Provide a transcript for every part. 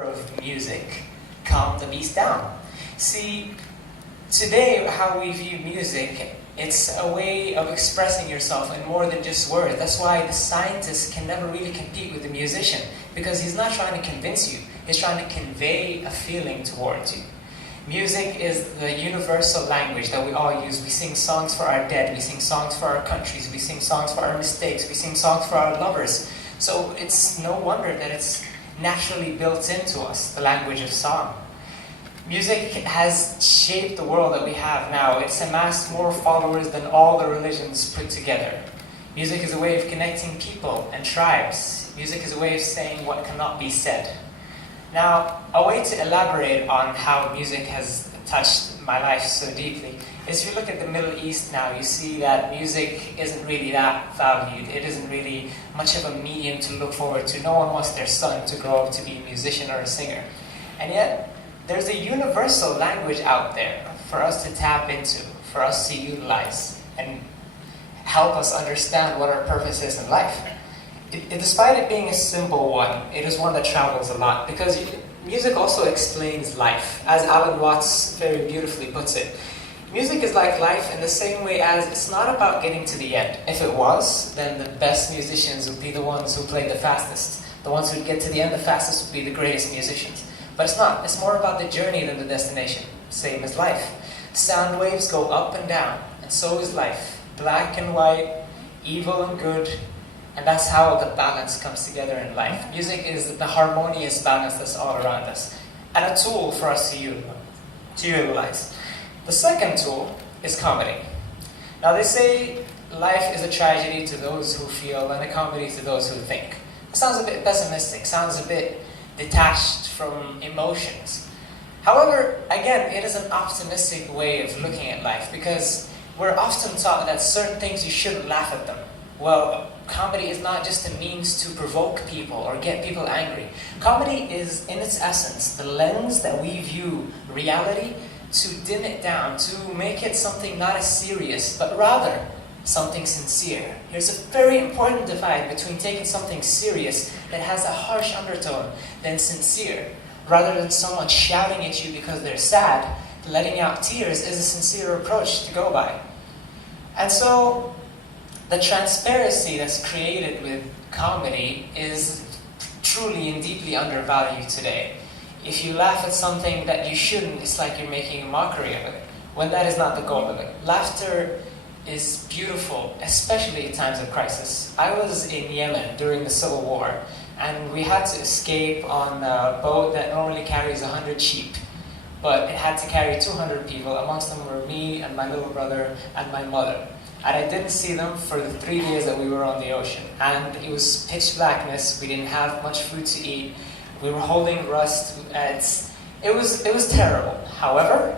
of music calm the beast down. See, today how we view music, it's a way of expressing yourself in more than just words. That's why the scientist can never really compete with the musician, because he's not trying to convince you, he's trying to convey a feeling towards you. Music is the universal language that we all use. We sing songs for our dead, we sing songs for our countries, we sing songs for our mistakes, we sing songs for our lovers. So it's no wonder that it's naturally built into us, the language of song. Music has shaped the world that we have now. It's amassed more followers than all the religions put together. Music is a way of connecting people and tribes. Music is a way of saying what cannot be said. Now, a way to elaborate on how music has touched my life so deeply is if you look at the Middle East now, you see that music isn't really that valued. It isn't really much of a medium to look forward to. No one wants their son to grow up to be a musician or a singer. And yet, there's a universal language out there for us to tap into, for us to utilize, and help us understand what our purpose is in life. Despite it being a simple one, it is one that travels a lot, because music also explains life. As Alan Watts very beautifully puts it, music is like life in the same way as it's not about getting to the end. If it was, then the best musicians would be the ones who play the fastest. The ones who get to the end the fastest would be the greatest musicians. But it's not. It's more about the journey than the destination. Same as life. Sound waves go up and down, and so is life. Black and white, evil and good, and that's how the balance comes together in life. Music is the harmonious balance that's all around us, and a tool for us to utilize. The second tool is comedy. Now they say life is a tragedy to those who feel and a comedy to those who think. It sounds a bit pessimistic, sounds a bit detached from emotions. However, again, it is an optimistic way of looking at life, because we're often taught that certain things you shouldn't laugh at them. Well, comedy is not just a means to provoke people or get people angry. Comedy is, in its essence, the lens that we view reality to dim it down, to make it something not as serious, but rather something sincere. Here's a very important divide between taking something serious that has a harsh undertone than sincere. Rather than someone shouting at you because they're sad, letting out tears is a sincere approach to go by. And so, the transparency that's created with comedy is truly and deeply undervalued today. If you laugh at something that you shouldn't, it's like you're making a mockery of it, when that is not the goal of it. Laughter is beautiful, especially in times of crisis. I was in Yemen during the Civil War, and we had to escape on a boat that normally carries 100 sheep, but it had to carry 200 people. Amongst them were me and my little brother and my mother. And I didn't see them for the 3 days that we were on the ocean. And it was pitch blackness, we didn't have much food to eat, we were holding rust, it was terrible. However,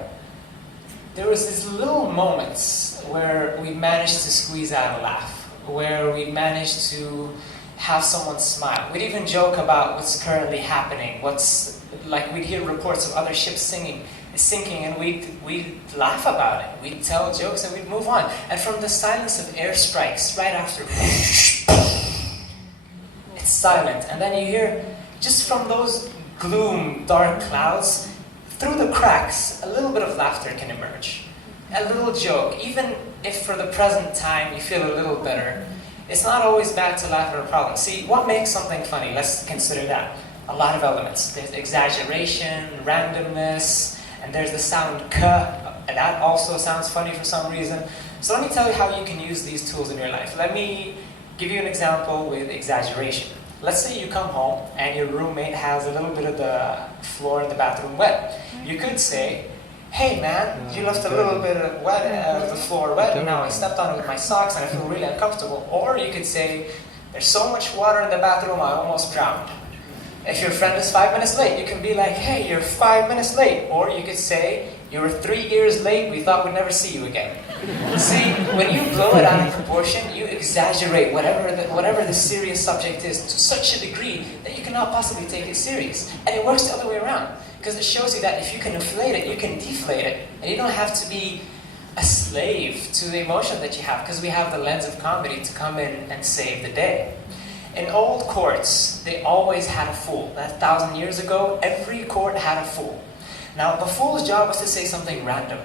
there was these little moments where we managed to squeeze out a laugh, where we managed to have someone smile. We'd even joke about what's currently happening, we'd hear reports of other ships sinking, and we'd laugh about it. We'd tell jokes and we'd move on. And from the silence of airstrikes, right after, it's silent. And then you hear, just from those gloom, dark clouds, through the cracks, a little bit of laughter can emerge. A little joke, even if for the present time you feel a little better, it's not always bad to laugh at a problem. See, what makes something funny? Let's consider that. A lot of elements. There's exaggeration, randomness, and there's the sound k, and that also sounds funny for some reason. So let me tell you how you can use these tools in your life. Let me give you an example with exaggeration. Let's say you come home and your roommate has a little bit of the floor in the bathroom wet. You could say, "Hey man, you left a little bit of the floor wet, and now I stepped on it with my socks and I feel really uncomfortable." Or you could say, "There's so much water in the bathroom I almost drowned." If your friend is 5 minutes late, you can be like, "Hey, you're 5 minutes late." Or you could say, "You were 3 years late, we thought we'd never see you again." See, when you blow it out of proportion, you exaggerate whatever the serious subject is to such a degree that you cannot possibly take it serious. And it works the other way around, because it shows you that if you can inflate it, you can deflate it. And you don't have to be a slave to the emotion that you have, because we have the lens of comedy to come in and save the day. In old courts, they always had a fool. That 1,000 years ago, every court had a fool. Now, the fool's job was to say something random.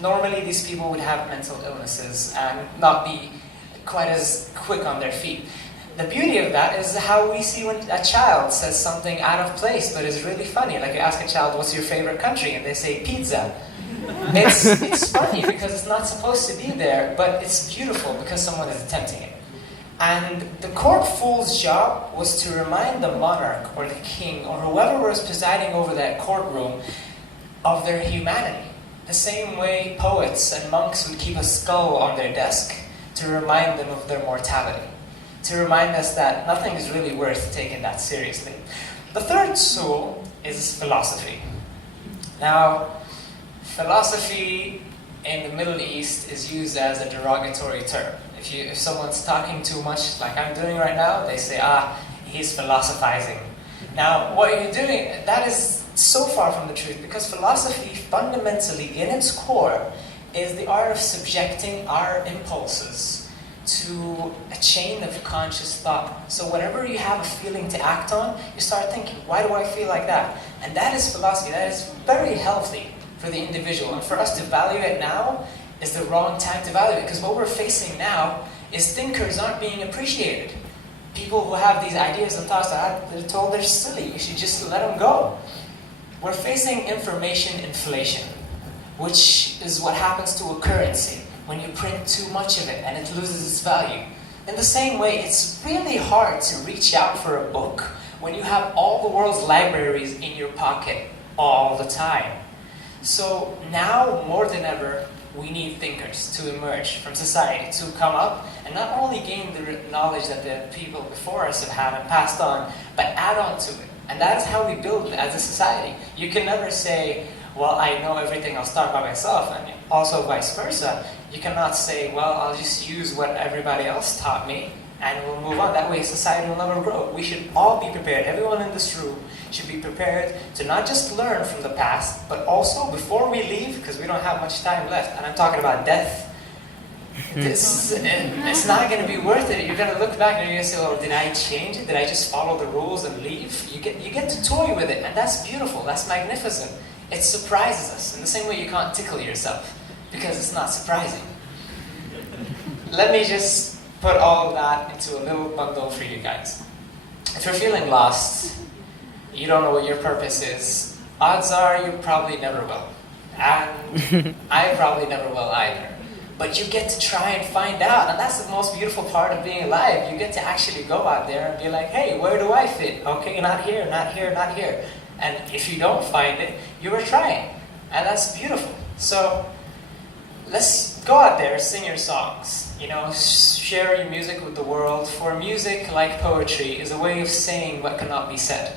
Normally, these people would have mental illnesses and not be quite as quick on their feet. The beauty of that is how we see when a child says something out of place, but is really funny. Like you ask a child, what's your favorite country? And they say pizza. It's funny because it's not supposed to be there, but it's beautiful because someone is attempting it. And the court fool's job was to remind the monarch or the king or whoever was presiding over that courtroom of their humanity. The same way poets and monks would keep a skull on their desk to remind them of their mortality, to remind us that nothing is really worth taking that seriously. The third tool is philosophy. Now, philosophy in the Middle East is used as a derogatory term. If someone's talking too much, like I'm doing right now, they say, he's philosophizing. Now, what you're doing, that is so far from the truth, because philosophy fundamentally, in its core, is the art of subjecting our impulses to a chain of conscious thought. So whenever you have a feeling to act on, you start thinking, why do I feel like that? And that is philosophy. That is very healthy for the individual. And for us to value it now is the wrong time to value it, because what we're facing now is thinkers aren't being appreciated. People who have these ideas and thoughts, they're told they're silly. You should just let them go. We're facing information inflation, which is what happens to a currency when you print too much of it and it loses its value. In the same way, it's really hard to reach out for a book when you have all the world's libraries in your pocket all the time. So now, more than ever, we need thinkers to emerge from society, to come up and not only gain the knowledge that the people before us have had and passed on, but add on to it. And that is how we build as a society. You can never say, well, I know everything, I'll start by myself, and also vice versa. You cannot say, well, I'll just use what everybody else taught me, and we'll move on. That way society will never grow. We should all be prepared. Everyone in this room should be prepared to not just learn from the past, but also before we leave, because we don't have much time left, and I'm talking about death. It's not going to be worth it. You're going to look back and you're going to say, oh, did I change it? Did I just follow the rules and leave? You get to toy with it, and that's beautiful. That's magnificent. It surprises us. In the same way you can't tickle yourself, because it's not surprising. Let me just put all of that into a little bundle for you guys. If you're feeling lost, you don't know what your purpose is, odds are you probably never will. And I probably never will either. But you get to try and find out, and that's the most beautiful part of being alive. You get to actually go out there and be like, hey, where do I fit? Okay, not here, not here, not here. And if you don't find it, you were trying. And that's beautiful. So let's go out there, sing your songs. Share your music with the world. For music, like poetry, is a way of saying what cannot be said.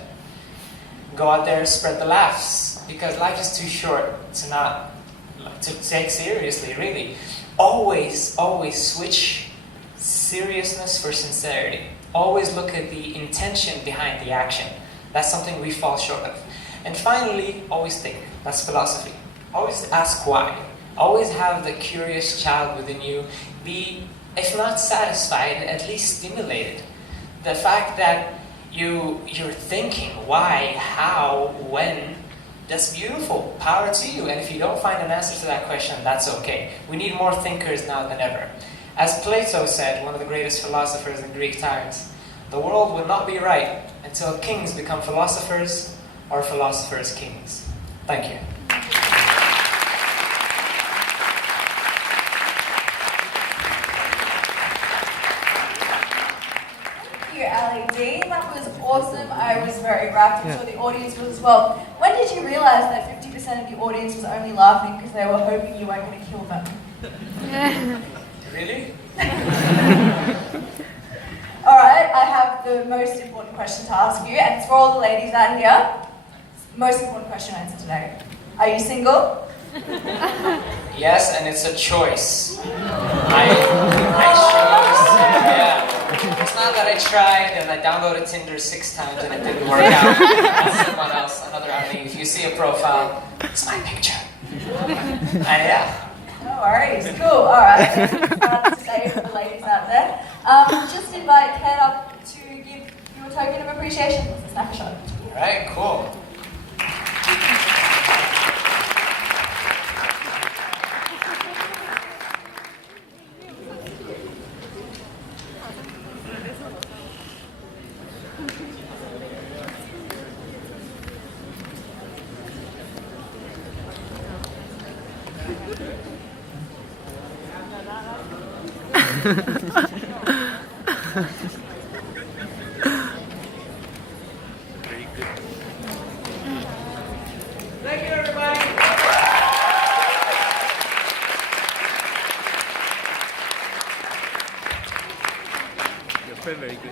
Go out there, spread the laughs, because life is too short to take seriously, really. Always switch seriousness for sincerity. Always look at the intention behind the action. That's something we fall short of. And finally, always think. That's philosophy. Always ask why. Always have the curious child within you be, if not satisfied, at least stimulated. The fact that you're thinking why, how, when, that's beautiful. Power to you. And if you don't find an answer to that question, that's okay. We need more thinkers now than ever. As Plato said, one of the greatest philosophers in Greek times, the world will not be right until kings become philosophers or philosophers kings. Thank you. Thank you, Ali D. That was awesome. I was very rapt. I'm sure the audience was as well. When did you realize that 50% of the audience was only laughing because they were hoping you weren't going to kill them? Really? Alright, I have the most important question to ask you, and it's for all the ladies out here. Most important question to answer today. Are you single? Yes, and it's a choice. I chose, yeah. It's not that I tried and I downloaded Tinder 6 times and it didn't work out. That's someone else, another Ali. If you see a profile, it's my picture. And yeah. No worries, cool, alright. To say for the ladies out there. Just invite Ken up to give token of appreciation, it's a snapshot. All right, cool. Very good. Thank you, everybody. Your friend very good.